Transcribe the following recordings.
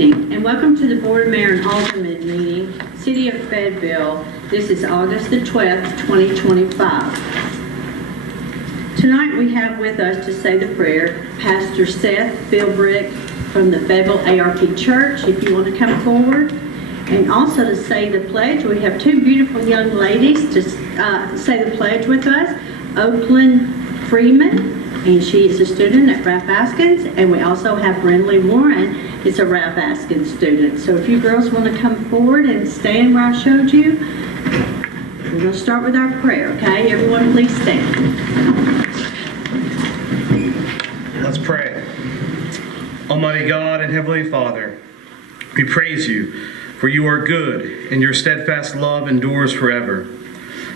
evening, and welcome to the Board of Mayor and Alderman meeting, City of Fayetteville. This is August the 12th, 2025. Tonight we have with us to say the prayer, Pastor Seth Philbrick from the Fayetteville ARP Church, if you want to come forward. And also to say the pledge, we have two beautiful young ladies to say the pledge with us. Oakland Freeman, and she is a student at Ralph Askins, and we also have Brindley Warren, is a Ralph Askins student. So if you girls want to come forward and stand where I showed you, we're going to start with our prayer, okay? Everyone please stand. Let's pray. Almighty God and Heavenly Father, we praise you, for you are good, and your steadfast love endures forever.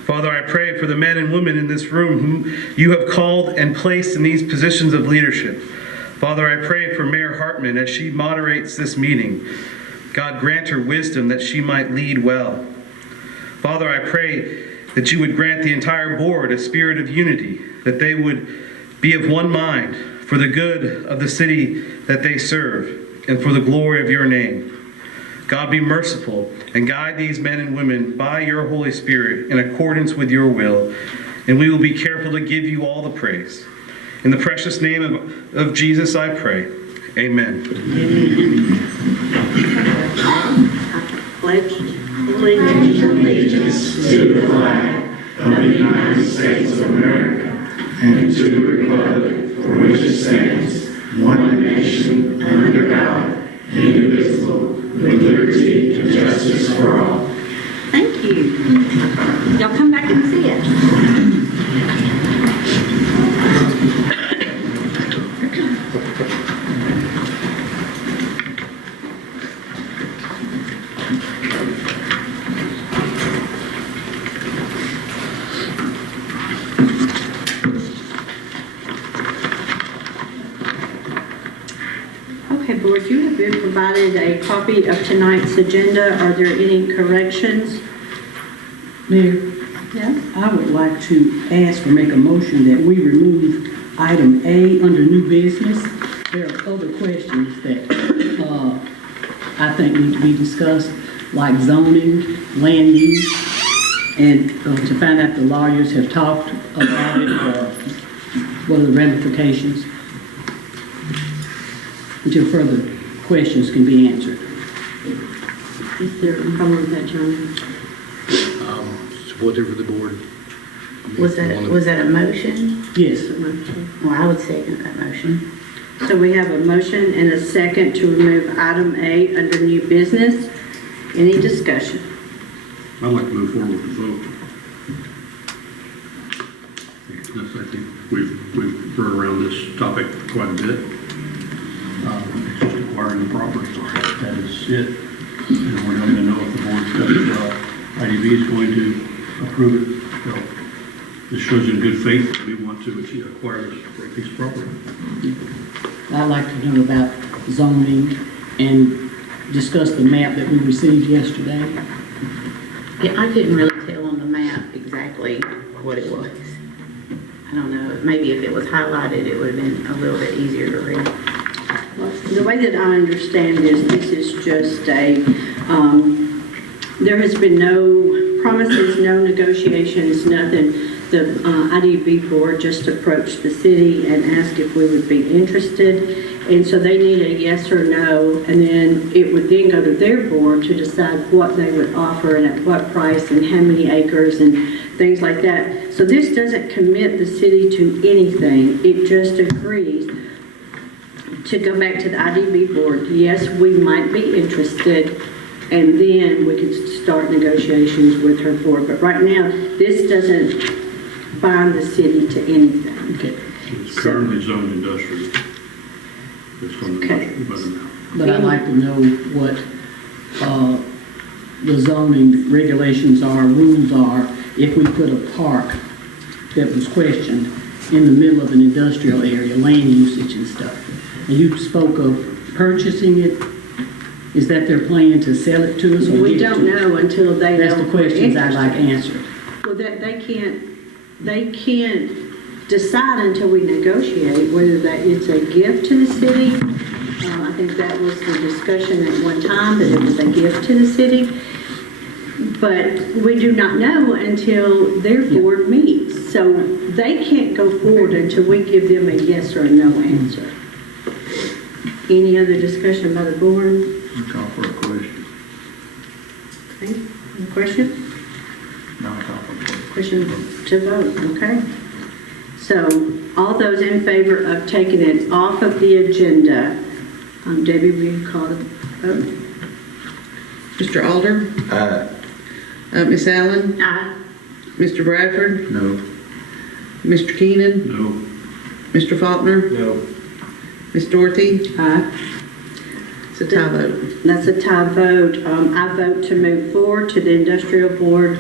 Father, I pray for the men and women in this room whom you have called and placed in these positions of leadership. Father, I pray for Mayor Hartman as she moderates this meeting. God, grant her wisdom that she might lead well. Father, I pray that you would grant the entire board a spirit of unity, that they would be of one mind for the good of the city that they serve and for the glory of your name. God, be merciful and guide these men and women by your Holy Spirit in accordance with your will, and we will be careful to give you all the praise. In the precious name of Jesus, I pray. Amen. Pledge allegiance to the flag of the United States of America and to the republic for which it stands, one nation, under God, indivisible, with liberty and justice for all. Thank you. Y'all come back and see it. Okay, Board, you have been provided a copy of tonight's agenda. Are there any corrections? Mayor, Yes? I would like to ask or make a motion that we remove item A under new business. There are other questions that I think need to be discussed, like zoning, land use, and to find out if the lawyers have talked about it or what are the ramifications, until further questions can be answered. Is there a problem with that, John? Whatever the board. Was that a motion? Yes. Well, I would second that motion. So we have a motion and a second to remove item A under new business. Any discussion? I'd like to move forward with the vote. I think we've heard around this topic quite a bit. It's just acquiring the property. That is it. And we're not going to know if the board IDB is going to approve it. So this shows in good faith that we want to acquire this piece of property. I'd like to know about zoning and discuss the map that we received yesterday. Yeah, I couldn't really tell on the map exactly what it was. I don't know. Maybe if it was highlighted, it would have been a little bit easier to read. Well, the way that I understand this is just a, there has been no promises, no negotiations, nothing. The IDB board just approached the city and asked if we would be interested. And so they need a yes or no, and then it would then go to their board to decide what they would offer and at what price and how many acres and things like that. So this doesn't commit the city to anything. It just agrees to go back to the IDB board. Yes, we might be interested, and then we could start negotiations with her board. But right now, this doesn't bind the city to anything. Okay. It's currently zoned industrial. It's from the Okay. now. But I'd like to know what the zoning regulations are, rules are, if we put a park that was questioned in the middle of an industrial area, land usage and stuff. And you spoke of purchasing it. Is that their plan to sell it to us? Or We give it don't to us? know until they That's know the we're questions I'd like interested. answered. Well, they can't decide until we negotiate whether that it's a gift to the city. I think think that was the discussion at one time, that it was a gift to the city. But we do not know until their board meets. So they can't go forward until we give them a yes or a no answer. Any other discussion by the board? I'll call for a question. Okay, any question? No, I'll call for a question. Question to vote, okay? So, all those in favor of taking it off of the agenda, Debbie, will you call the vote? Mr. Alder? Ms. Allen? Aye. Mr. Bradford? No. Mr. Keenan? No. Mr. Faulkner? No. Ms. Dorothy? Aye. It's a tie vote. That's a tie vote. I vote to move forward to the industrial board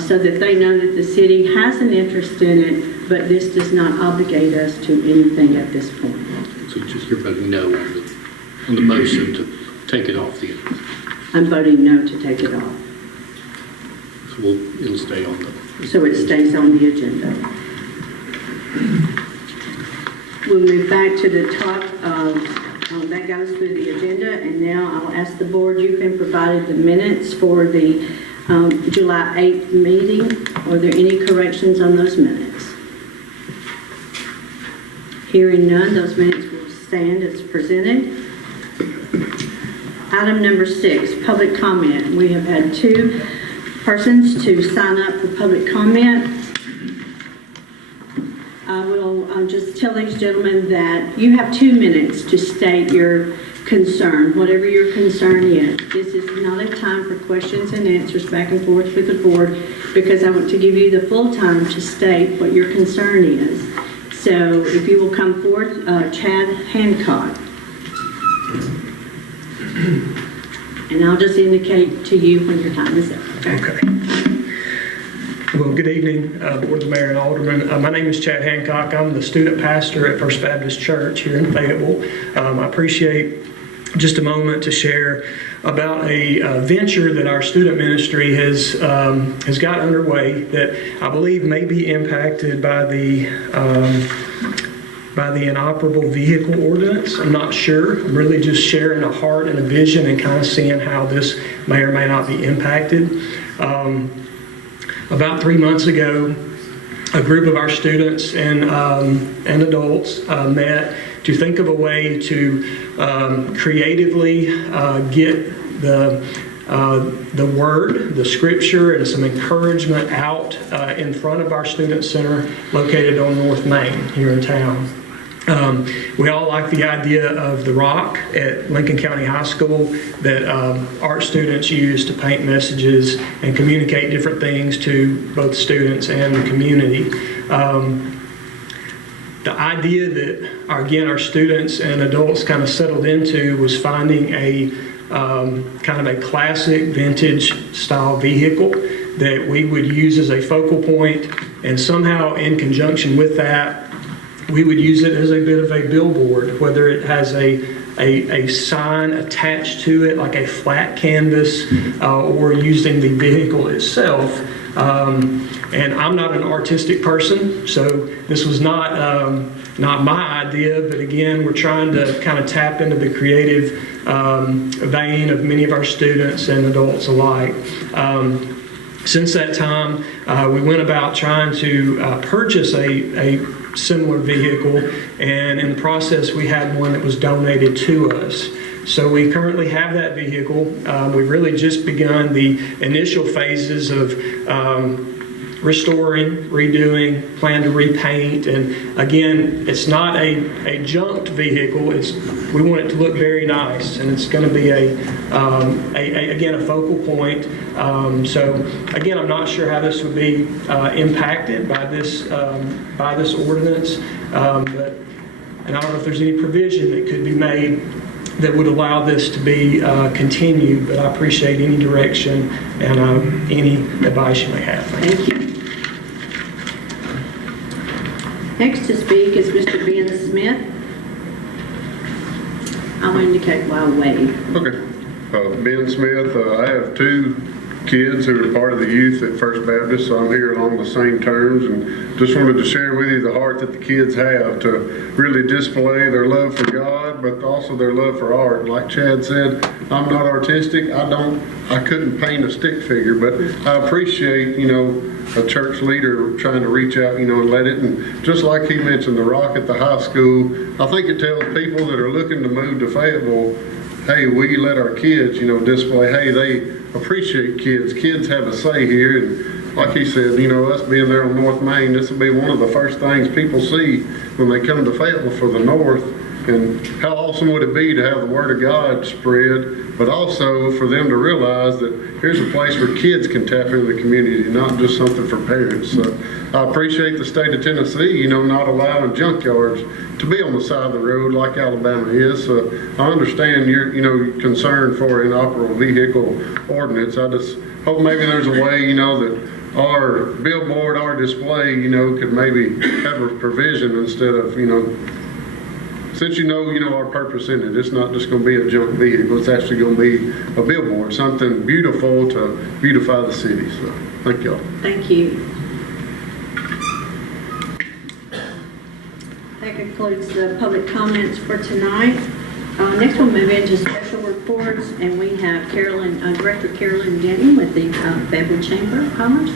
so that they know that the city has an interest in it, but this does not obligate us to anything at this point. So just you're voting no on the motion to take it off the, I'm voting no to take it off. so it'll stay on the. So it stays on the agenda. We'll move back to the top. That goes through the agenda, and now I'll ask the board, you've been provided the minutes for the July 8th meeting. Are there any corrections on those minutes? Hearing none, those minutes will stand as presented. Item number 6, public comment. We have had 2 persons to sign up for public comment. I will just tell these gentlemen that you have 2 minutes to state your concern, whatever your concern is. This is not a time for questions and answers back and forth with the board, because I want to give you the full time to state what your concern is. So if you will come forth, Chad Hancock. And I'll just indicate to you when your time is up. Okay. Well, good evening, Board of Mayor and Alderman. My name is Chad Hancock. I'm the student pastor at First Baptist Church here in Fayetteville. I appreciate just a moment to share about a venture that our student ministry has got underway that I believe may be impacted by the inoperable vehicle ordinance. I'm not sure. I'm really just sharing a heart and a vision and kind of seeing how this may or may not be impacted. About 3 months ago, a group of our students and adults met to think of a way to creatively get the word, the scripture, and some encouragement out in front of our student center located on North Main here in town. We all like the idea of the rock at Lincoln County High School that art students use to paint messages and communicate different things to both students and the community. The idea that, our students and adults kind of settled into was finding a kind of a classic vintage style vehicle that we would use as a focal point, and somehow in conjunction with that, we would use it as a bit of a billboard, whether it has a sign attached to it, like a flat canvas, or using the vehicle itself. And I'm not an artistic person, so this was not my idea, but again, we're trying to kind of tap into the creative vein of many of our students and adults alike. Since that time, we went about trying to purchase a similar vehicle, and in the process we had one that was donated to us. So we currently have that vehicle. We've really just begun the initial phases of restoring, redoing, plan to repaint, and again, it's not a junked vehicle. We want it to look very nice, and it's going to be again a focal point. So again, I'm not sure how this would be impacted by this ordinance, but and I don't know if there's any provision that could be made that would allow this to be continued, but I appreciate any direction and any advice you may have. Thank you. Next to speak is Mr. Ben Smith. I'll indicate while waiting. Okay. Ben Smith, I have 2 kids who are part of the youth at First Baptist, so I'm here along the same terms, and just wanted to share with you the heart that the kids have to really display their love for God, but also their love for art. Like Chad said, I'm not artistic. I couldn't paint a stick figure, but I appreciate, a church leader trying to reach out, and let it. And just like he mentioned, the rock at the high school, I think it tells people that are looking to move to Fayetteville, hey, we let our kids, display, hey, they appreciate kids. Kids have a say here. And like he said, us being there on North Main, this will be one of the first things people see when they come to Fayetteville for the North. And how awesome would it be to have the Word of God spread, but also for them to realize that here's a place where kids can tap into the community, not just something for parents. So I appreciate the state of Tennessee, not allowing junkyards to be on the side of the road like Alabama is. So I understand your, concern for inoperable vehicle ordinance. I just hope maybe there's a way, that our billboard, our display, could maybe have a provision instead of, since our purpose in it. It's not just going to be a junk vehicle. It's actually going to be a billboard, something beautiful to beautify the city. So, thank y'all. Thank you. That concludes the public comments for tonight. Next we'll move into special reports, and we have Director Carolyn Denton with the Fayetteville Chamber of Commerce.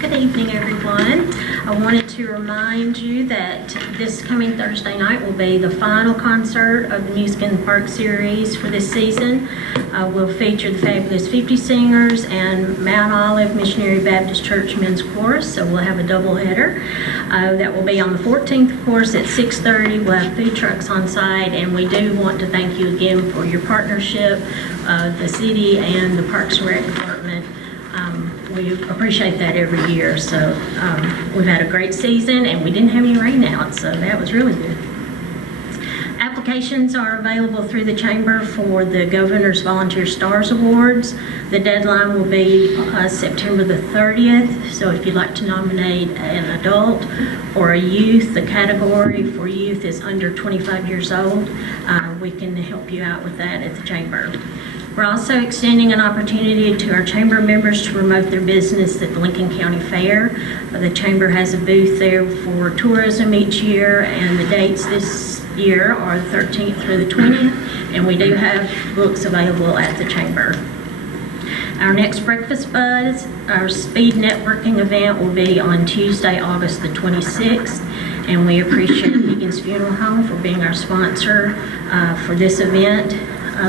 Good evening, everyone. I wanted to remind you that this coming Thursday night will be the final concert of the Music in the Park series for this season. We'll feature the Fabulous 50 Singers and Mount Olive Missionary Baptist Church Men's Chorus, so we'll have a double header. That will be on the 14th, of course, at 6:30. We'll have food trucks on site, and we do want to thank you again for your partnership, the city and the Parks and Rec Department. We appreciate that every year. So we've had a great season, and we didn't have any rain out, so that was really good. Applications are available through the Chamber for the Governor's Volunteer Stars Awards. The deadline will be September the 30th, so if you'd like to nominate an adult or a youth, the category for youth is under 25 years old. We can help you out with that at the Chamber. We're also extending an opportunity to our Chamber members to promote their business at the Lincoln County Fair. The Chamber has a booth there for tourism each year, and the dates this year are the 13th through the 20th, and we do have books available at the Chamber. Our next Breakfast Buzz, our speed networking event, will be on Tuesday, August the 26th, and we appreciate Higgins Funeral Home for being our sponsor for this event.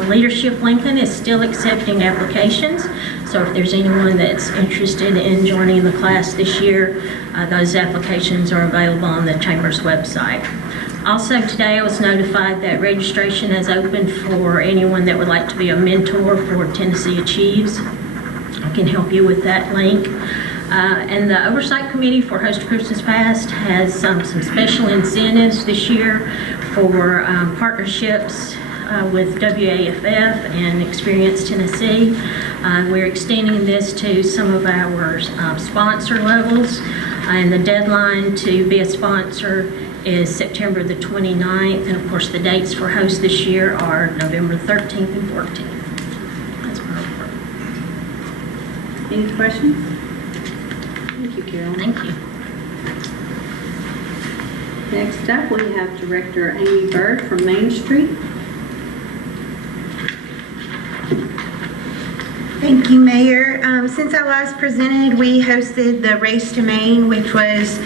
Leadership Lincoln is still accepting applications, so if there's anyone that's interested in joining the class this year, those applications are available on the Chamber's website. Also today I was notified that registration has opened for anyone that would like to be a mentor for Tennessee Achieves. I can help you with that link. And the Oversight Committee for Host of Christmas Past has some special incentives this year for partnerships with WAFF and Experience Tennessee. We're extending this to some of our sponsor levels, and the deadline to be a sponsor is September the 29th, and of course the dates for hosts this year are November 13th and 14th. That's my report. Any questions? Thank you, Carol. Thank you. Next up, we have Director Amy Bird from Main Street. Thank you, Mayor. Since I last presented, we hosted the Race to Maine, which was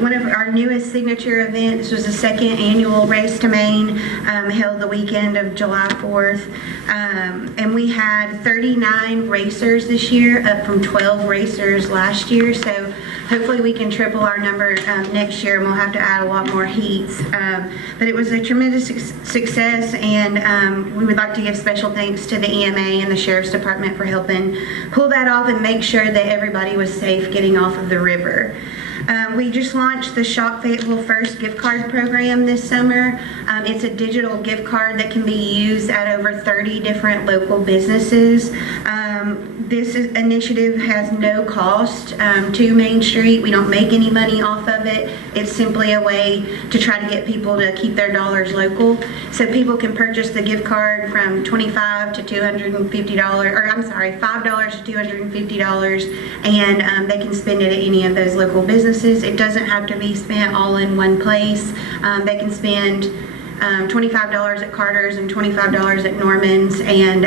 one of our newest signature events. This was the second annual Race to Maine, held the weekend of July 4th. And we had 39 racers this year, up from 12 racers last year. So hopefully we can triple our number next year, and we'll have to add a lot more heats. But it was a tremendous success, and we would like to give special thanks to the EMA and the Sheriff's Department for helping pull that off and make sure that everybody was safe getting off of the river. We just launched the Shop Fayetteville First gift card program this summer. It's a digital gift card that can be used at over 30 different local businesses. Initiative has no cost to Main Street. We don't make any money off of it. It's simply a way to try to get people to keep their dollars local. So people can purchase the gift card from $25 to $250, or I'm sorry, $5 to $250, and they can spend it at any of those local businesses. It doesn't have to be spent all in one place. They can spend $25 at Carter's and $25 at Norman's, and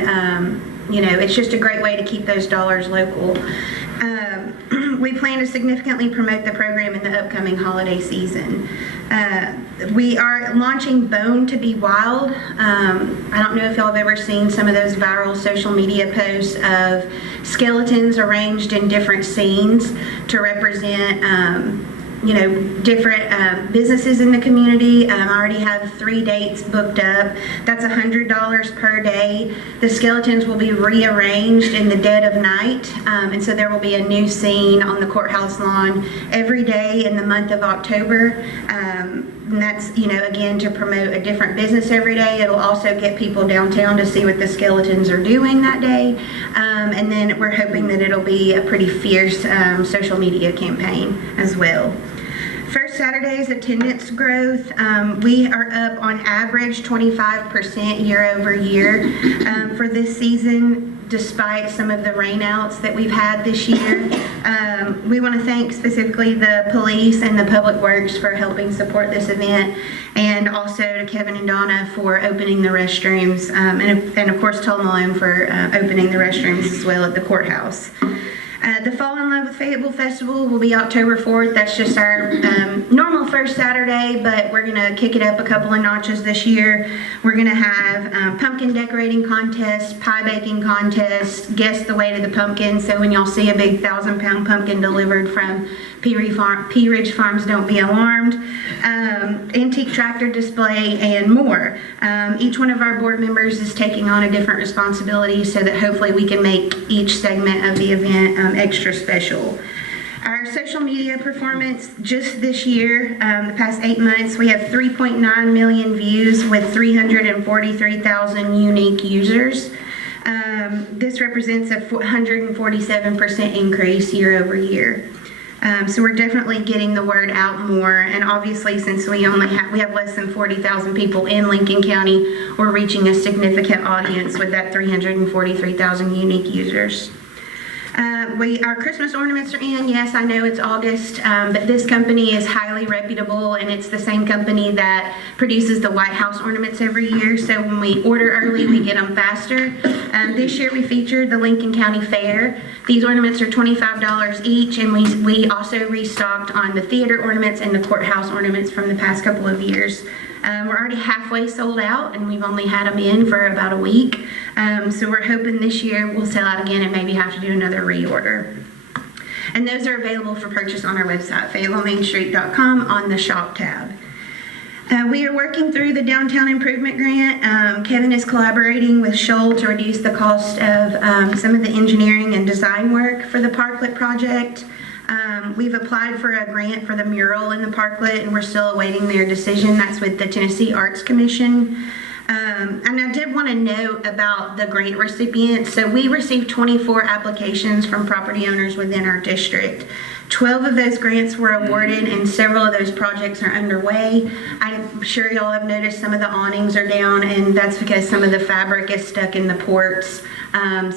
it's just a great way to keep those dollars local. We plan to significantly promote the program in the upcoming holiday season. We are launching Bone to be Wild. I don't know if y'all have ever seen some of those viral social media posts of skeletons arranged in different scenes to represent different businesses in the community. I already have 3 dates booked up. That's $100 per day. The skeletons will be rearranged in the dead of night, and so there will be a new scene on the courthouse lawn every day in the month of October. And that's, again, to promote a different business every day. It'll also get people downtown to see what the skeletons are doing that day. And then we're hoping that it'll be a pretty fierce social media campaign as well. First Saturday's attendance growth, we are up on average 25% year over year for this season, despite some of the rainouts that we've had this year. We want to thank specifically the police and the Public Works for helping support this event, and also to Kevin and Donna for opening the restrooms, and of course Tom Malone for opening the restrooms as well at the courthouse. The Fall in Love with Fayetteville Festival will be October 4th. That's just our normal first Saturday, but we're going to kick it up a couple of notches this year. We're going to have pumpkin decorating contest, pie baking contest, guess the weight of the pumpkin. So when y'all see a big 1,000-pound pumpkin delivered from Pea Ridge Farms, don't be alarmed. Antique tractor display, and more. Each one of our board members is taking on a different responsibility so that hopefully we can make each segment of the event extra special. Our social media performance just this year, the past 8 months, we have 3.9 million views with 343,000 unique users. This represents a 147% increase year over year. So we're definitely getting the word out more, and obviously since we have less than 40,000 people in Lincoln County, we're reaching a significant audience with that 343,000 unique users. Our Christmas ornaments are in. Yes, I know it's August, but this company is highly reputable, and it's the same company that produces the White House ornaments every year. So when we order early, we get them faster. This year we featured the Lincoln County Fair. These ornaments are $25 each, and we also restocked on the theater ornaments and the courthouse ornaments from the past couple of years. We're already halfway sold out, and we've only had them in for about a week. So we're hoping this year we'll sell out again and maybe have to do another reorder. And those are available for purchase on our website, FayettevilleMainStreet.com, on the shop tab. We are working through the Downtown Improvement Grant. Kevin is collaborating with Shoal to reduce the cost of some of the engineering and design work for the Parklet project. We've applied for a grant for the mural in the Parklet, and we're still awaiting their decision. That's with the Tennessee Arts Commission. And I did want to note about the grant recipients. So we received 24 applications from property owners within our district. 12 of those grants were awarded, and several of those projects are underway. I'm sure y'all have noticed some of the awnings are down, and that's because some of the fabric is stuck in the ports.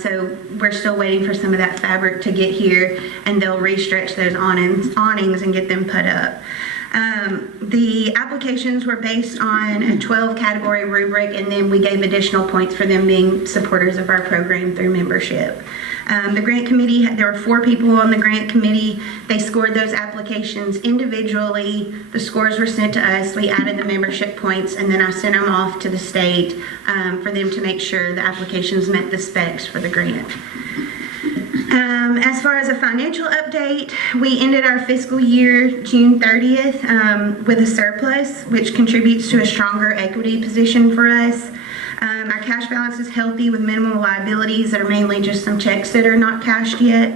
So we're still waiting for some of that fabric to get here, and they'll restretch those awnings and get them put up. The applications were based on a 12-category rubric, and then we gave additional points for them being supporters of our program through membership. The grant committee, there were 4 people on the grant committee. They scored those applications individually. The scores were sent to us. We added the membership points, and then I sent them off to the state for them to make sure the applications met the specs for the grant. As far as a financial update, we ended our fiscal year June 30th with a surplus, which contributes to a stronger equity position for us. Our cash balance is healthy with minimal liabilities that are mainly just some checks that are not cashed yet.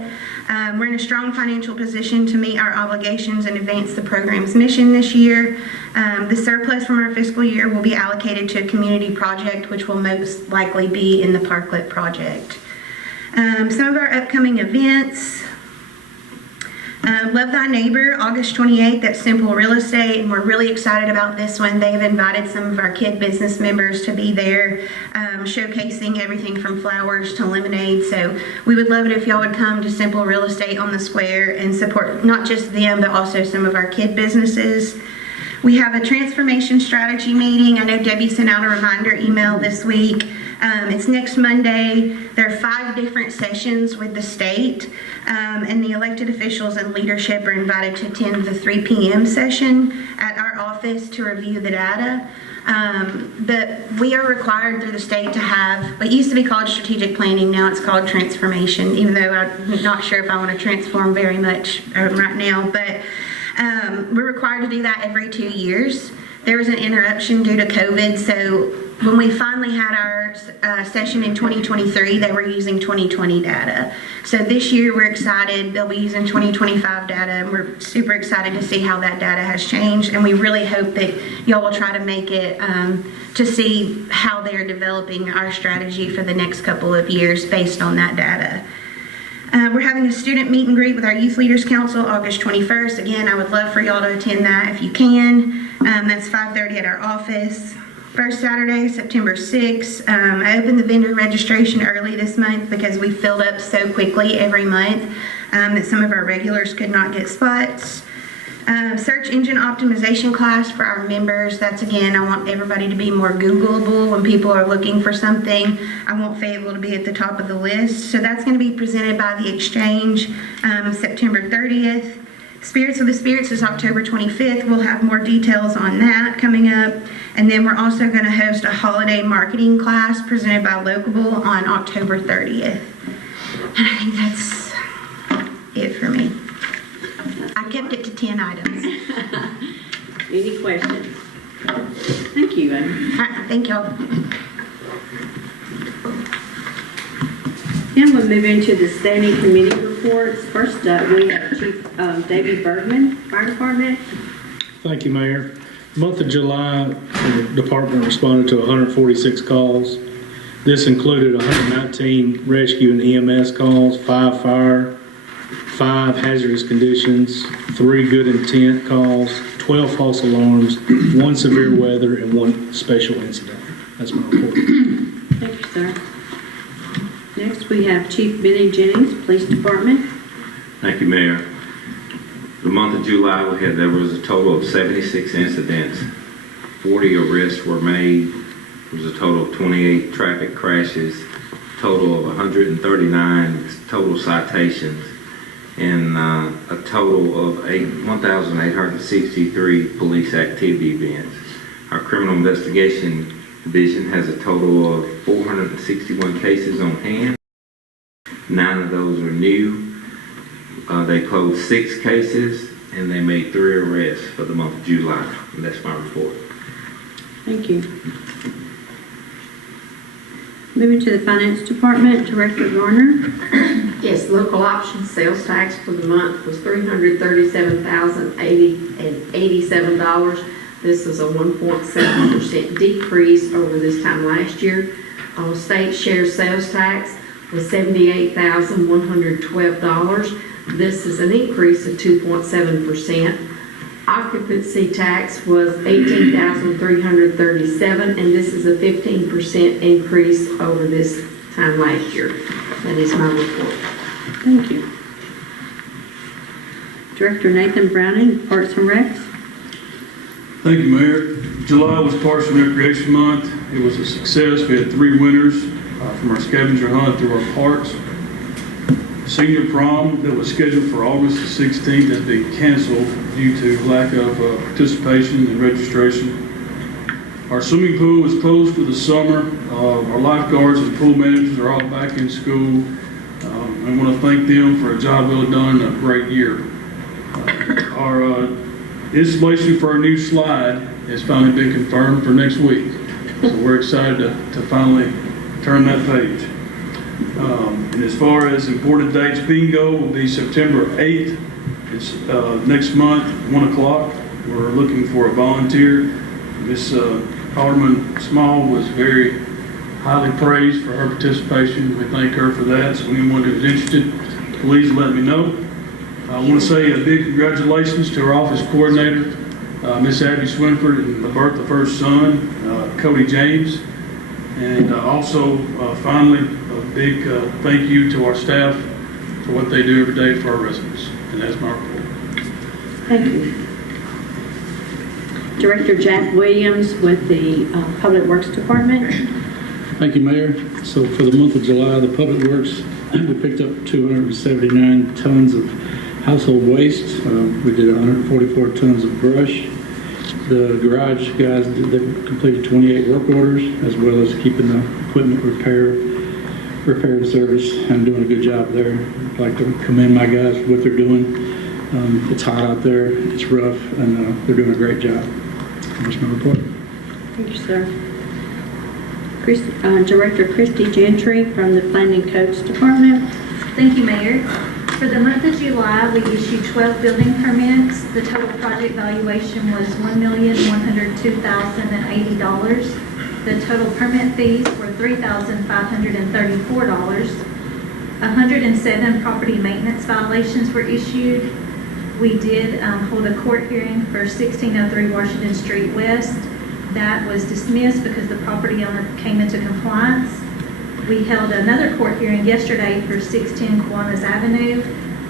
We're in a strong financial position to meet our obligations and advance the program's mission this year. The surplus from our fiscal year will be allocated to a community project, which will most likely be in the Parklet project. Some of our upcoming events. Love Thy Neighbor, August 28th at Simple Real Estate, and we're really excited about this one. They've invited some of our kid business members to be there, showcasing everything from flowers to lemonade. So we would love it if y'all would come to Simple Real Estate on the square and support not just them, but also some of our kid businesses. We have a transformation strategy meeting. I know Debbie sent out a reminder email this week. It's next Monday. There are 5 different sessions with the state, and the elected officials and leadership are invited to attend the 3 p.m. session at our office to review the data. We are required through the state to have what used to be called strategic planning. Now it's called transformation, even though I'm not sure if I want to transform very much right now. But we're required to do that every 2 years. There was an interruption due to COVID, so when we finally had our session in 2023, they were using 2020 data. So this year we're excited. They'll be using 2025 data, and we're super excited to see how that data has changed. And we really hope that y'all will try to make it to see how they're developing our strategy for the next couple of years based on that data. We're having a student meet and greet with our Youth Leaders Council August 21st. Again, I would love for y'all to attend that if you can. That's 5:30 at our office. First Saturday, September 6th. I opened the vendor registration early this month because we filled up so quickly every month that some of our regulars could not get spots. Search engine optimization class for our members. That's, again, I want everybody to be more Googleable when people are looking for something. I want Fayetteville to be at the top of the list. So that's going to be presented by the Exchange September 30th. Spirits of the Spirits is October 25th. We'll have more details on that coming up. And then we're also going to host a holiday marketing class presented by Locable on October 30th. And I think that's it for me. I kept it to 10 items. Any questions? Thank you, Amy. All right, thank y'all. Then we'll move into the standing committee reports. First up, we have Chief David Bergman, Fire Department. Thank you, Mayor. The month of July, the department responded to 146 calls. This included 119 rescue and EMS calls, 5 fire, 5 hazardous conditions, 3 good intent calls, 12 false alarms, 1 severe weather, and 1 special incident. That's my report. Thank you, sir. Next, we have Chief Benny Jennings, Police Department. Thank you, Mayor. The month of July, there was a total of 76 incidents. 40 arrests were made. There was a total of 28 traffic crashes, total of 139 total citations, and a total of 1,863 police activity events. Our Criminal Investigation Division has a total of 461 cases on hand. 9 of those are new. They closed 6 cases, and they made 3 arrests for the month of July. And that's my report. Thank you. Moving to the Finance Department, Director Garner. Yes, local option sales tax for the month was $337,087. This is a 1.7% decrease over this time last year. State share sales tax was $78,112. This is an increase of 2.7%. Occupancy tax was $18,337, and this is a 15% increase over this time last year. That is my report. Thank you. Director Nathan Browning, Parks and Recs. Thank you, Mayor. July was Parks and Recreation Month. It was a success. We had 3 winners from our scavenger hunt through our parks. Senior prom that was scheduled for August the 16th has been canceled due to lack of participation and registration. Our swimming pool was closed for the summer. Our lifeguards and pool managers are all back in school. I want to thank them for a job well done and a great year. Our installation for our new slide has finally been confirmed for next week. So we're excited to finally turn that page. And as far as important dates, bingo will be September 8th. It's next month, 1 o'clock. We're looking for a volunteer. Miss Alderman Small was very highly praised for her participation. We thank her for that. So anyone who's interested, please let me know. I want to say a big congratulations to our office coordinator, Miss Abby Swinford, and the birth of her son, Cody James. And also, finally, a big thank you to our staff for what they do every day for our residents. And that's my report. Thank you. Director Jack Williams with the Public Works Department. Thank you, Mayor. So for the month of July, the Public Works, we picked up 279 tons of household waste. We did 144 tons of brush. The garage guys they completed 28 work orders, as well as keeping the equipment repair and service, and doing a good job there. I'd like to commend my guys for what they're doing. It's hot out there, it's rough, and they're doing a great job. That's my report. Thank you, sir. Director Christy Gentry from the Planning Codes Department. Thank you, Mayor. For the month of July, we issued 12 building permits. The total project valuation was $1,102,080. The total permit fees were $3,534. 107 property maintenance violations were issued. We did hold a court hearing for 1603 Washington Street West. That was dismissed because the property owner came into compliance. We held another court hearing yesterday for 610 Kiwanis Avenue.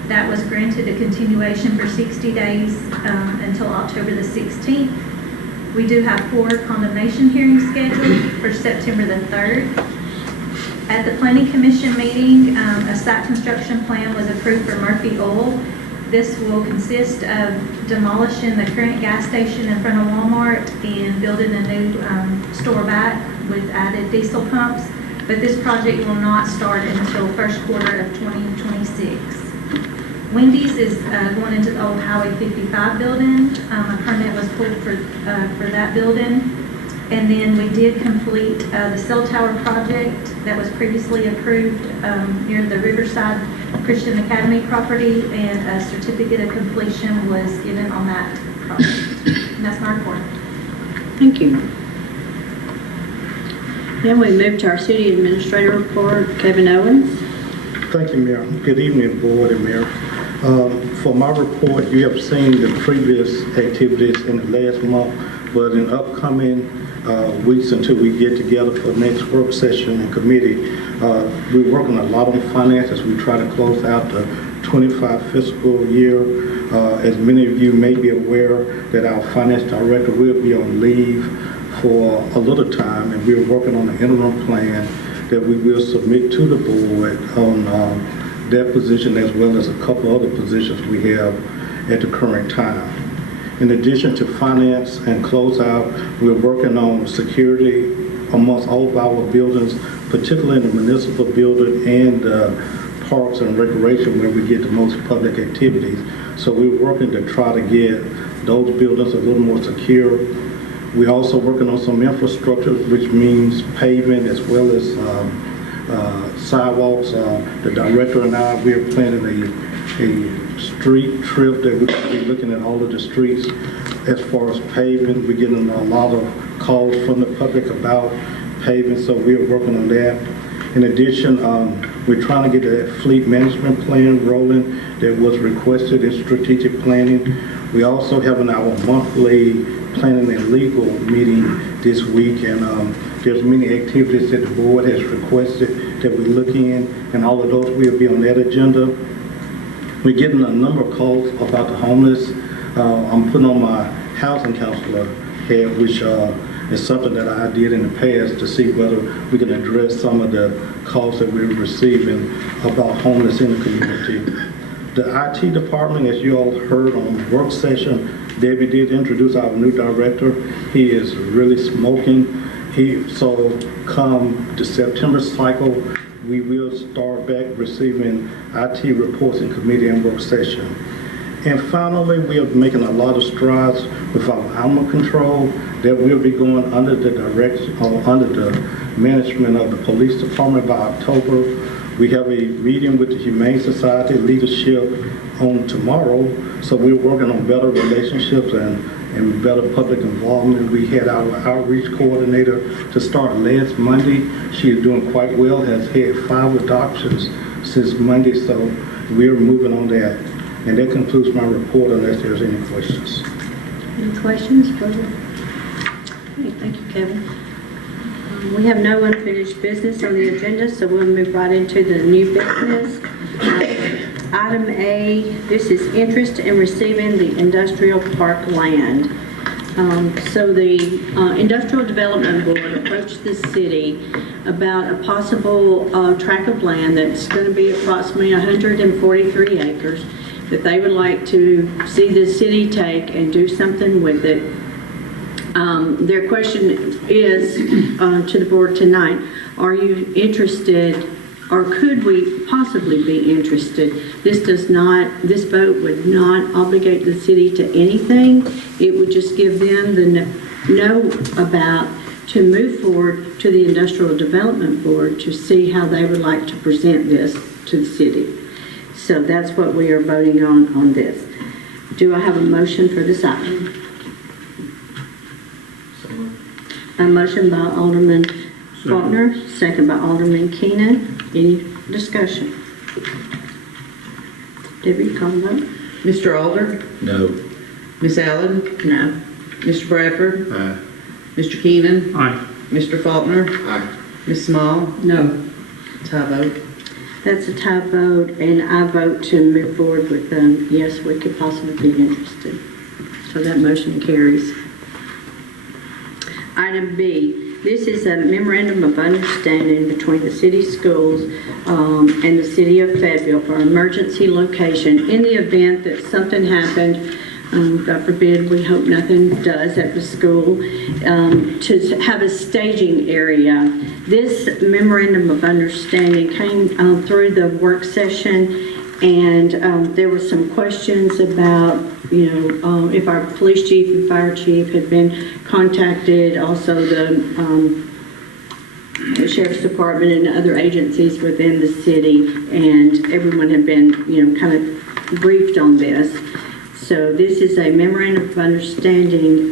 That was granted a continuation for 60 days until October the 16th. We do have 4 condemnation hearings scheduled for September the 3rd. At the Planning Commission meeting, a site construction plan was approved for Murphy Oil. This will consist of demolishing the current gas station in front of Walmart and building a new store back with added diesel pumps. But this project will not start until first quarter of 2026. Wendy's is going into the old Highway 55 building. A permit was pulled for that building. And then we did complete the cell tower project that was previously approved near the Riverside Christian Academy property, and a certificate of completion was given on that project. And that's my report. Thank you. Then we move to our city administrator report, Kevin Owens. Thank you, Mayor. Good evening, Board and Mayor. For my report, you have seen the previous activities in the last month, but in upcoming weeks until we get together for next work session and committee, we're working a lot on finances. We try to close out the 25 fiscal year. As many of you may be aware that our finance director will be on leave for a little time, and we're working on an interim plan that we will submit to the board on that position, as well as a couple other positions we have at the current time. In addition to finance and closeout, we're working on security amongst all of our buildings, particularly in the municipal building and parks and recreation, where we get the most public activities. So we're working to try to get those buildings a little more secure. We're also working on some infrastructure, which means paving as well as sidewalks. The director and I, we're planning a street trip that we're going to be looking at all of the streets as far as paving. We're getting a lot of calls from the public about paving, so we're working on that. In addition, we're trying to get that fleet management plan rolling that was requested in strategic planning. We also having our monthly planning and legal meeting this week, and there's many activities that the board has requested that we look in, and all of those will be on that agenda. We're getting a number of calls about the homeless. I'm putting on my housing counselor head, which is something that I did in the past to see whether we can address some of the calls that we're receiving about homeless in the community. The IT department, as you all heard on work session, Debbie did introduce our new director. He is really smoking. So come the September cycle, we will start back receiving IT reports in committee and work session. And finally, we are making a lot of strides with our animal control that will be going under the direction or under the management of the police department by October. We have a meeting with the Humane Society leadership on tomorrow, so we're working on better relationships and and better public involvement. We had our outreach coordinator to start last Monday. She is doing quite well, has had 5 adoptions since Monday, so we're moving on that. And that concludes my report unless there's any questions. Any questions further? Okay, thank you, Kevin. We have no unfinished business on the agenda, so we'll move right into the new business. Item A, this is interest in receiving the industrial park land. So the Industrial Development Board approached the city about a possible tract of land that's going to be approximately 143 acres that they would like to see the city take and do something with it. Their question is to the board tonight, are you interested, or could we possibly be interested? This vote would not obligate the city to anything. It would just give them the know about to move forward to the Industrial Development Board to see how they would like to present this to the city. So that's what we are voting on this. Do I have a motion for this item? A motion by Alderman Faulkner, second by Alderman Keenan. Any discussion? Debbie, call the vote. Mr. Alder? No. Ms. Allen? No. Mr. Bradford? Aye. Mr. Keenan? Aye. Mr. Faulkner? Aye. Ms. Small? No. Tie vote. That's a tie vote, and I vote to move forward with them. Yes, we could possibly be interested. So that motion carries. Item B, this is a memorandum of understanding between the city schools and the city of Fayetteville for emergency location in the event that something happened. God forbid, we hope nothing does at the school, to have a staging area. This memorandum of understanding came through the work session, and there were some questions about, if our police chief and fire chief had been contacted, also the sheriff's department and other agencies within the city, and everyone had been, kind of briefed on this. So this is a memorandum of understanding.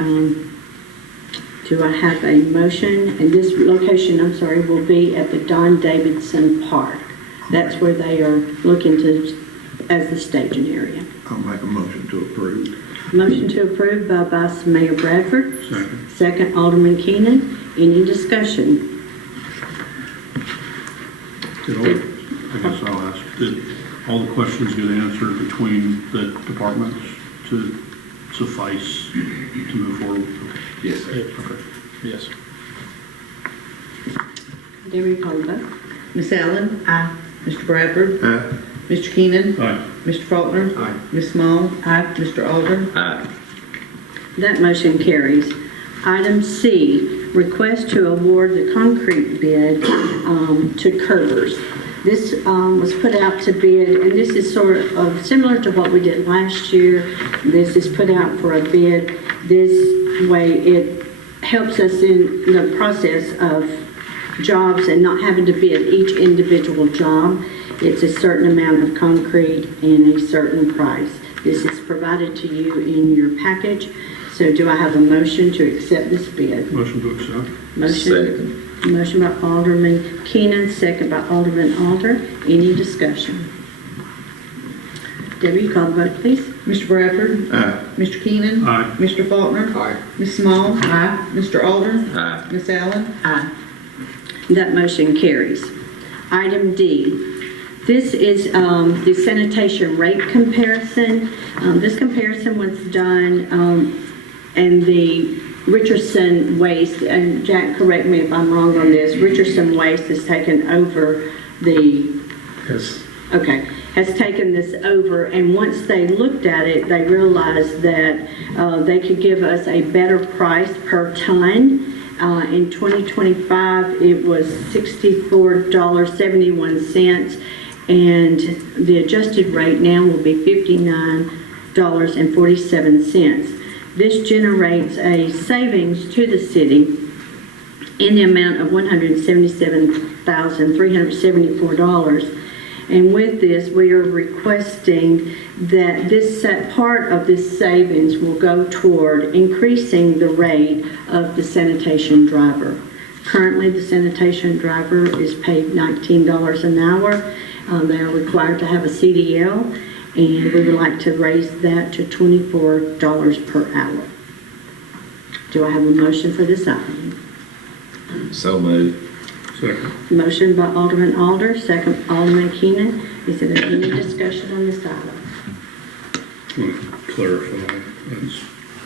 Do I have a motion? And this location, will be at the Don Davidson Park. That's where they are looking to as the staging area. I'll make a motion to approve. Motion to approve by Vice Mayor Bradford. Second. Second, Alderman Keenan. Any discussion? I guess I'll ask, did all the questions get answered between the departments to suffice to move forward? Yes, sir. Okay. Yes. Debbie, call the vote. Ms. Allen? Aye. Mr. Bradford? Aye. Mr. Keenan? Aye. Mr. Faulkner? Aye. Ms. Small? Aye. Mr. Alder? Aye. That motion carries. Item C, request to award the concrete bid to Curvers. This was put out to bid, and this is sort of similar to what we did last year. This is put out for a bid. This way it helps us in the process of jobs and not having to bid each individual job. It's a certain amount of concrete and a certain price. This is provided to you in your package. So do I have a motion to accept this bid? Motion to accept. Motion by Alderman Keenan, second by Alderman Alder. Any discussion? Debbie, you call the vote, please. Mr. Bradford? Aye. Mr. Keenan? Aye. Mr. Faulkner? Aye. Ms. Small? Aye. Mr. Alder? Aye. Ms. Allen? Aye. That motion carries. Item D. This is the sanitation rate comparison. This comparison was done and the Richardson Waste, and Jack, correct me if I'm wrong on this, Richardson Waste has taken over has taken this over, and once they looked at it, they realized that they could give us a better price per ton. In 2025, it was $64.71, and the adjusted rate now will be $59.47. This generates a savings to the city in the amount of $177,374. And with this, we are requesting that this part of this savings will go toward increasing the rate of the sanitation driver. Currently, the sanitation driver is paid $19 an hour. They are required to have a CDL, and we would like to raise that to $24 per hour. Do I have a motion for this item? So moved. Second. Motion by Alderman Alder, second Alderman Keenan. Is there any discussion on this item? I want to clarify,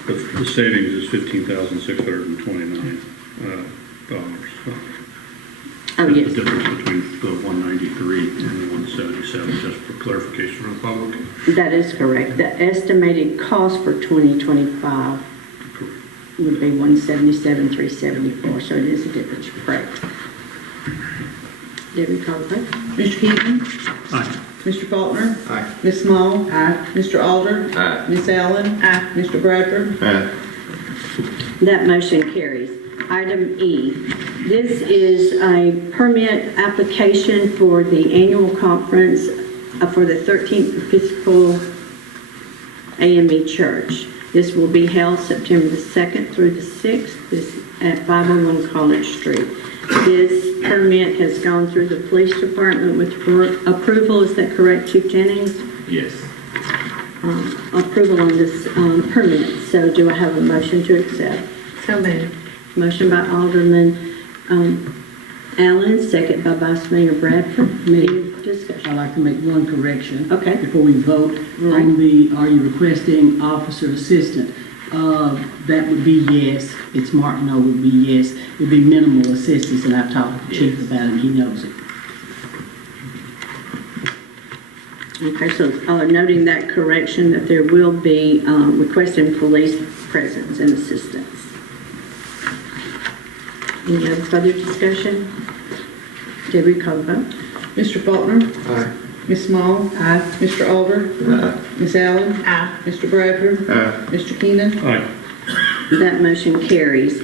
the savings is $15,629. Oh, yes. The difference between the 193 and the 177, just for clarification for the public. That is correct. The estimated cost for 2025 would be $177,374, so it is a difference, correct. Debbie, call the vote. Mr. Keaton? Aye. Mr. Faulkner? Aye. Ms. Small? Aye. Mr. Alder? Aye. Ms. Allen? Mr. Bradford? Aye. That motion carries. Item E, this is a permit application for the annual conference for the 13th Episcopal AME Church. This will be held September the 2nd through the 6th at 501 College Street. This permit has gone through the police department with approval. Is that correct, Chief Jennings? Yes. Approval on this permit. So do I have a motion to accept? So moved. Motion by Alderman Allen, second by Vice Mayor Bradford. Any discussion? I'd like to make one correction. Okay. Before we vote on are you requesting officer assistant? That would be yes. It's marked no would be yes. It would be minimal assistance, and I've talked to the chief about it, he knows it. Okay, so noting that correction that there will be requesting police presence and assistance. Any other further discussion? Debbie, call the vote. Mr. Faulkner? Aye. Ms. Small? Aye. Mr. Alder? Aye. Ms. Allen? Mr. Bradford? Aye. Mr. Keenan? Aye. That motion carries.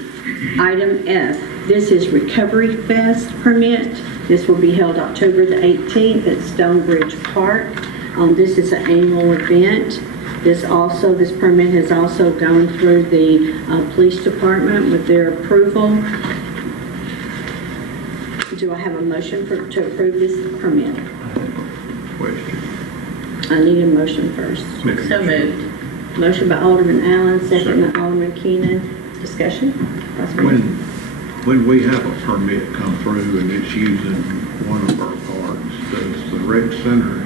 Item F, this is Recovery Fest permit. This will be held October the 18th at Stonebridge Park. This is an annual event. This permit has also gone through the police department with their approval. Do I have a motion to approve this permit? Question. I need a motion first. So moved. Motion by Alderman Allen, second by Alderman Keenan. Discussion? When we have a permit come through and it's using one of our parks, does the rec center,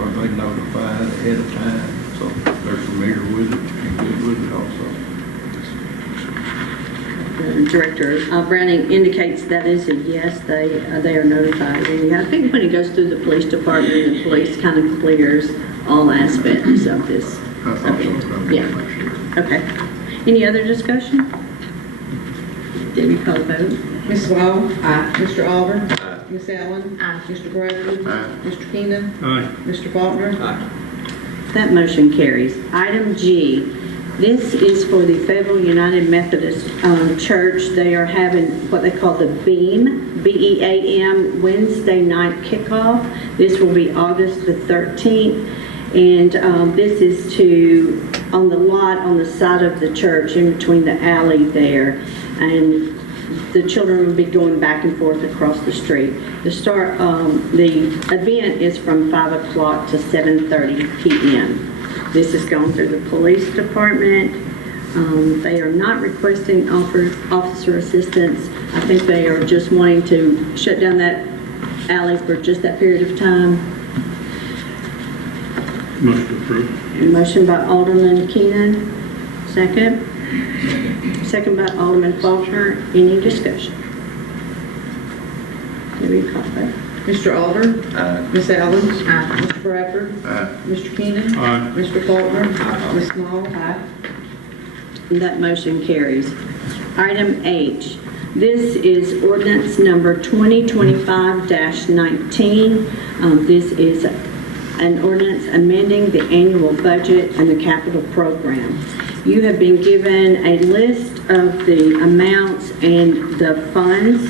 are they notified ahead of time so they're familiar with it and good with it also? Director Browning indicates that is a yes, they are notified. And I think when it goes through the police department, the police kind of clears all aspects of this. I thought so. Yeah. Okay. Any other discussion? Debbie, call the vote. Ms. Small? Mr. Alder? Aye. Ms. Allen? Mr. Bradford? Aye. Mr. Keenan? Aye. Mr. Faulkner? That motion carries. Item G, this is for the Fayetteville United Methodist Church. They are having what they call the BEAM, B-E-A-M, Wednesday night kickoff. This will be August the 13th. And this is on the lot on the side of the church in between the alley there. And the children will be going back and forth across the street. The event is from 5 o'clock to 7:30 p.m. This is going through the police department. They are not requesting officer assistance. I think they are just wanting to shut down that alley for just that period of time. Motion approved. Motion by Alderman Keenan, second. Second by Alderman Faulkner. Any discussion? Debbie, call the vote. Mr. Alder? Aye. Ms. Allen? Mr. Bradford? Aye. Mr. Keenan? Aye. Mr. Faulkner? Ms. Small? That motion carries. Item H, this is ordinance number 2025-19. This is an ordinance amending the annual budget and the capital program. You have been given a list of the amounts and the funds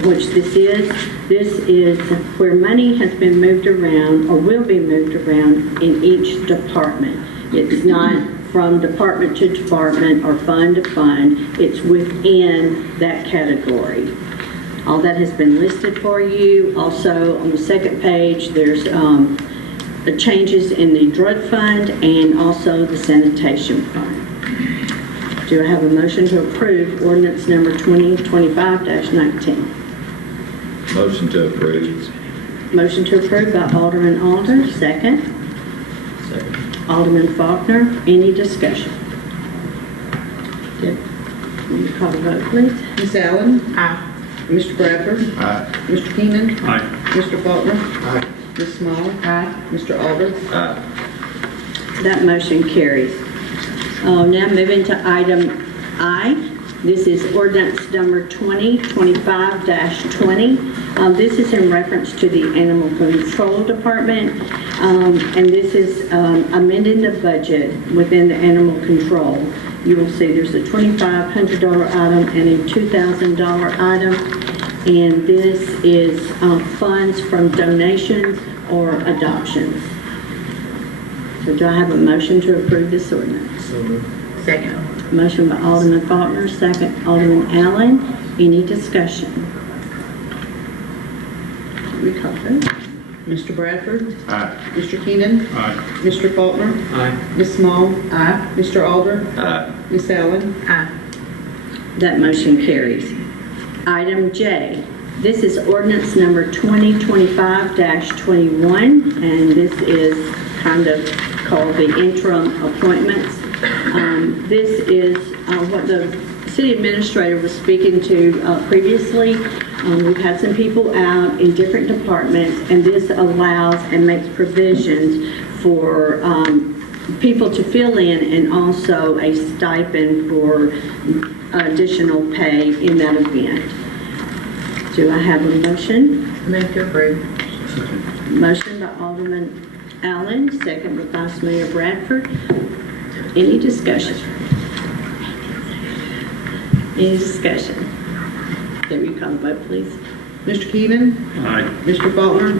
which this is. This is where money has been moved around or will be moved around in each department. It's not from department to department or fund to fund. It's within that category. All that has been listed for you. Also, on the second page, there's the changes in the drug fund and also the sanitation fund. Do I have a motion to approve ordinance number 2025-19? Motion to approve. Motion to approve by Alderman Alder, second. Second. Alderman Faulkner, any discussion? Deb, will you call the vote, please? Miss Allen? Aye. Mr. Bradford? Aye. Mr. Keenan? Aye. Mr. Faulkner? Aye. Ms. Small? Aye. Mr. Alder? Aye. That motion carries. Now moving to item I. This is ordinance number 2025-20. This is in reference to the Animal Control Department, and this is amending the budget within the Animal Control. You will see there's a $2,500 item and a $2,000 item, and this is funds from donations or adoptions. So do I have a motion to approve this ordinance? Second. Motion by Alderman Faulkner, second Alderman Allen. Any discussion? We call vote. Mr. Bradford? Aye. Mr. Keenan? Aye. Mr. Faulkner? Aye. Ms. Small? Aye. Mr. Alder? Aye. Miss Allen? Aye. That motion carries. Item J. This is ordinance number 2025-21, and this is kind of called the interim appointments. This is what the city administrator was speaking to previously. We've had some people out in different departments, and this allows and makes provisions for people to fill in and also a stipend for additional pay in that event. Do I have a motion? Move to approve. Motion by Alderman Allen, second by Vice Mayor Bradford. Any discussion? Any discussion? Can you call the vote, please? Mr. Keenan? Aye. Mr. Faulkner?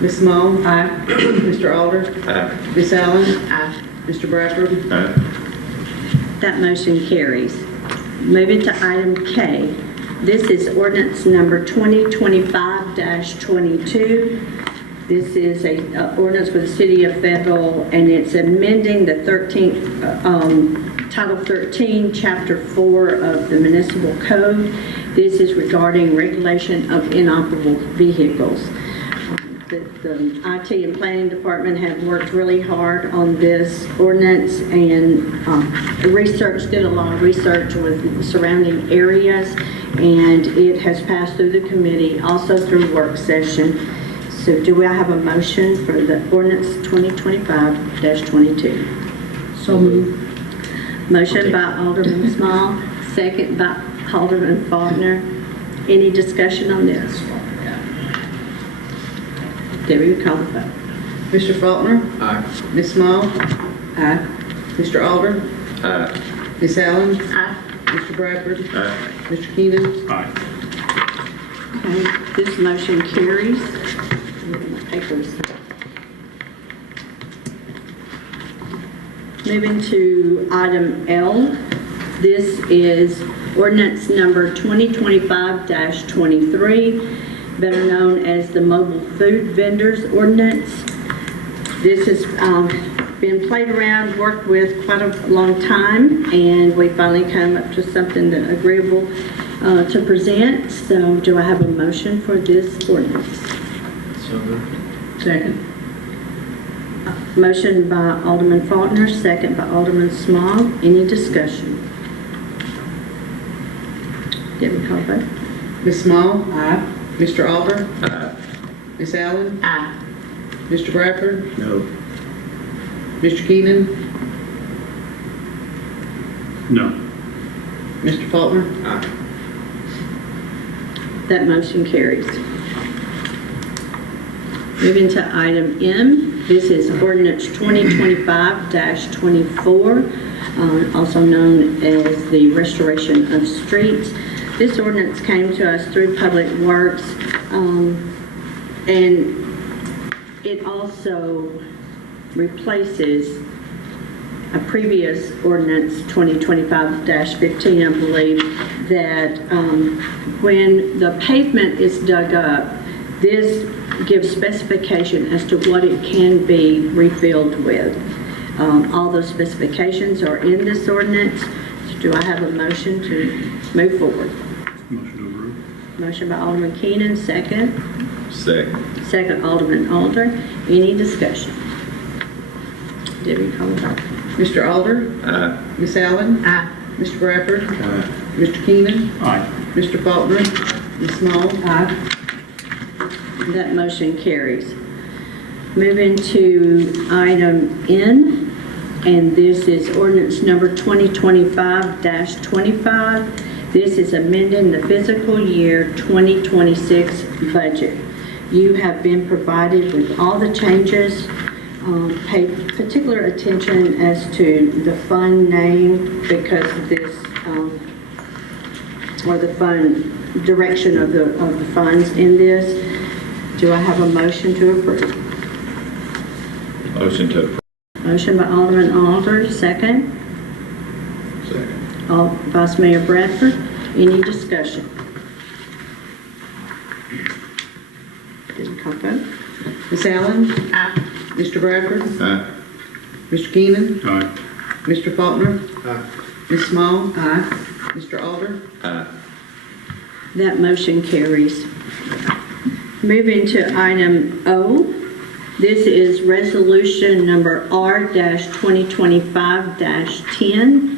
Ms. Small? Aye. Mr. Alder? Aye. Miss Allen? Aye. Mr. Bradford? Aye. That motion carries. Moving to item K. This is ordinance number 2025-22. This is a ordinance for the City of Fayetteville, and it's amending the 13th, Title 13, Chapter 4 of the Municipal Code. This is regarding regulation of inoperable vehicles. The IT and Planning Department have worked really hard on this ordinance and did a lot of research with surrounding areas, and it has passed through the committee, also through work session. So do I have a motion for the ordinance 2025-22? So moved. Motion by Alderman Small, second by Alderman Faulkner. Any discussion on this? Debbie, will call the vote. Mr. Faulkner? Aye. Ms. Small? Aye. Mr. Alder? Aye. Miss Allen? Aye. Mr. Bradford? Aye. Mr. Keenan? Aye. Okay, this motion carries. My papers. Moving to item L. This is ordinance number 2025-23, better known as the Mobile Food Vendors Ordinance. This has been played around, worked with quite a long time, and we finally come up to something that's agreeable to present. So do I have a motion for this ordinance? So moved. Second. Motion by Alderman Faulkner, second by Alderman Small. Any discussion? Debbie, call vote. Ms. Small? Aye. Mr. Alder? Aye. Miss Allen? Aye. Mr. Bradford? No. Mr. Keenan? No. Mr. Faulkner? Aye. That motion carries. Moving to item M. This is ordinance 2025-24, also known as the restoration of streets. This ordinance came to us through Public Works, and it also replaces a previous ordinance, 2025-15, I believe, that when the pavement is dug up, this gives specification as to what it can be refilled with. All those specifications are in this ordinance. Do I have a motion to move forward? Motion to approve. Motion by Alderman Keenan, second. Second. Second, Alderman Alder. Any discussion? Debbie, call the roll. Mr. Alder? Aye. Miss Allen? Aye. Mr. Bradford? Mr. Keenan? Aye. Mr. Faulkner? Ms. Small? Aye. That motion carries. Moving to item N, and this is ordinance number 2025-25. This is amending the fiscal year 2026 budget. You have been provided with all the changes. Pay particular attention as to the fund name because of this, or the fund direction of the funds in this. Do I have a motion to approve? Motion to approve. Motion by Alderman Alder, second. Second. Vice Mayor Bradford. Any discussion? Didn't call vote. Miss Allen? Aye. Mr. Bradford? Aye. Mr. Keenan? Aye. Mr. Faulkner? Aye. Ms. Small? Aye. Mr. Alder? Aye. That motion carries. Moving to item O. This is resolution number R-2025-10.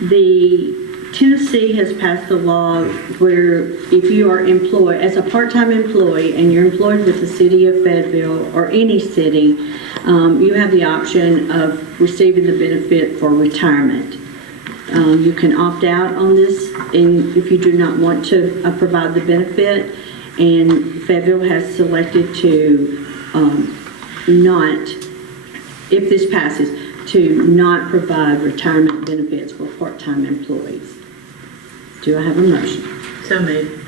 The Tennessee has passed a law where if you are employed as a part-time employee and you're employed with the city of Fayetteville or any city, you have the option of receiving the benefit for retirement. You can opt out on this and if you do not want to provide the benefit, and Fayetteville has selected to not, if this passes, to not provide retirement benefits for part-time employees. Do I have a motion? So moved.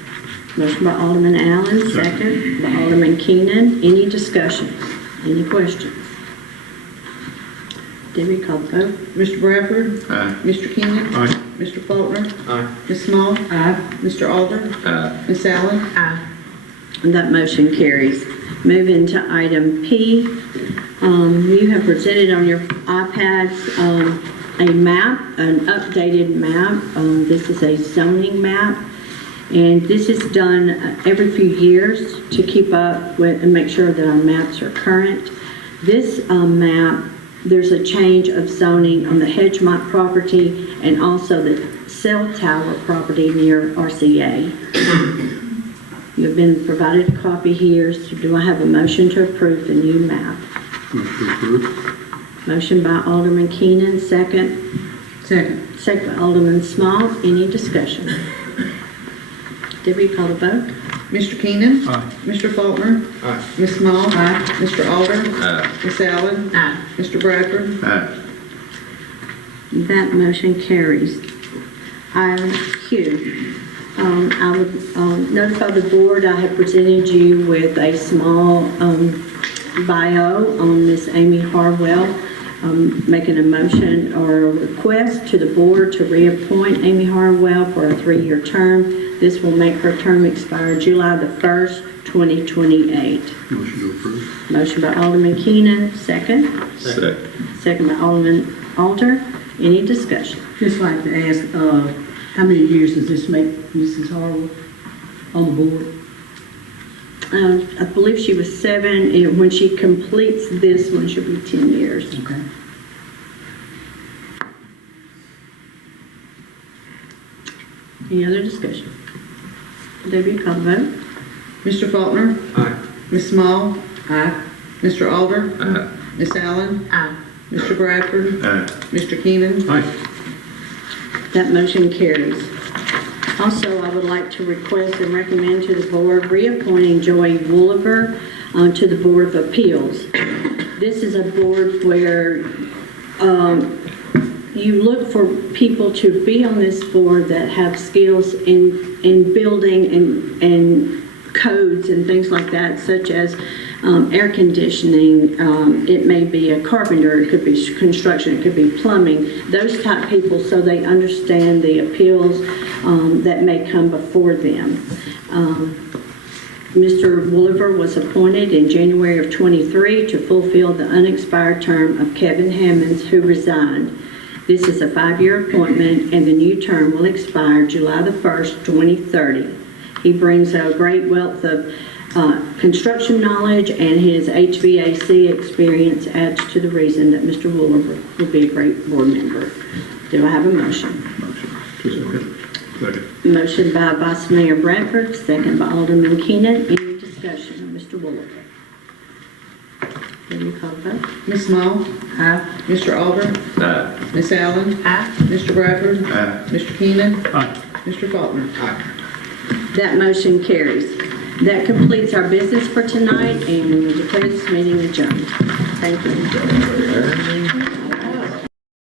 Motion by Alderman Allen, second by Alderman Keenan. Any discussion? Any questions? Debbie, call the vote. Mr. Bradford? Aye. Mr. Keenan? Aye. Mr. Faulkner? Aye. Ms. Small? Aye. Mr. Alder? Aye. Miss Allen? Aye. And that motion carries. Moving to item P, you have presented on your iPads a map, an updated map. This is a zoning map, and this is done every few years to keep up with and make sure that our maps are current. This map, there's a change of zoning on the Hedgemont property and also the cell tower property near RCA. You've been provided a copy here, so do I have a motion to approve the new map? Motion to approve. Motion by Alderman Keenan, second. Second. Second by Alderman Small. Any discussion? Debbie, call the vote. Mr. Keenan? Aye. Mr. Faulkner? Aye. Ms. Small? Aye. Mr. Alder? Aye. Miss Allen? Aye. Mr. Bradford? Aye. That motion carries. Item Q. I would notify the board I have presented you with a small bio on Miss Amy Harwell, making a motion or a request to the board to reappoint Amy Harwell for a 3-year term. This will make her term expire July the 1st, 2028. Motion to approve. Motion by Alderman Keenan, second. Second. Second by Alderman Alder. Any discussion? Just like to ask, how many years does this make Mrs. Harwell on the board? I believe she was 7, and when she completes this one, she'll be 10 years. Okay. Any other discussion? Debbie, call the vote. Mr. Faulkner? Aye. Ms. Small? Aye. Mr. Alder? Aye. Miss Allen? Aye. Mr. Bradford? Aye. Mr. Keenan? Aye. That motion carries. Also, I would like to request and recommend to the board reappointing Joy Wooliver to the Board of Appeals. This is a board where you look for people to be on this board that have skills in building and codes and things like that, such as air conditioning. It may be a carpenter, it could be construction, it could be plumbing, those type people, so they understand the appeals that may come before them. Mr. Wooliver was appointed in January of '23 to fulfill the unexpired term of Kevin Hammonds, who resigned. This is a 5-year appointment, and the new term will expire July the 1st, 2030. He brings a great wealth of construction knowledge, and his HVAC experience adds to the reason that Mr. Wooliver will be a great board member. Do I have a motion? Second. Motion by Vice Mayor Bradford, second by Alderman Keenan. Any discussion on Mr. Wooliver? Will you call the vote? Ms. Small? Aye. Mr. Alder? Aye. Ms. Allen? Aye. Mr. Bradford? Aye. Mr. Keenan? Aye. Mr. Faulkner? That motion carries. That completes our business for tonight, and we will declare this meeting adjourned. Thank you.